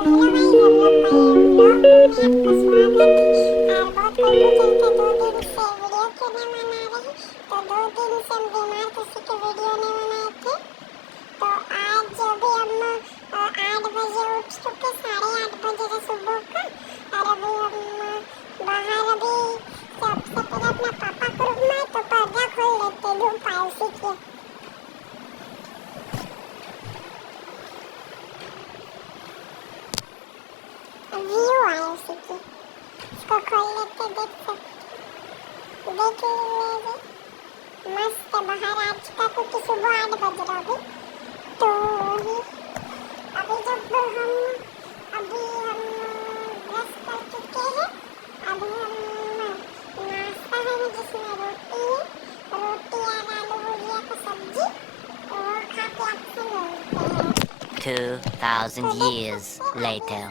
Hello guys, हम लोग का ये व्लॉग में आपका स्वागत है। और बहुत कंफ्यूजन था, 2 दिन से वीडियो क्यों नहीं बना रहे। तो 2 दिन से हम बीमार थे, इसी के वीडियो नहीं बनाए थे। तो आज अभी हम 8 बजे उठ चुके, 8:30 बजे सुबह का। और अभी हम बाहर अभी सबसे पहले अपना पापा को रूम में तो पर्दा खोल लेते, धूप आए उसी के व्यू आए उसी के, इसको खोल लेते, देख लीजिए। मस्त बाहर आज का, क्योंकि सुबह 8 बज रहा अभी। तो ही अभी जब हम ब्रश कर चुके हैं। अभी हम नाश्ता है ना, जिसमें रोटी है, रोटी और आलू भुजिया की सब्जी, वो खा के आपसे मिलते हैं। 2,000 तो देख years सकते हैं अभी later.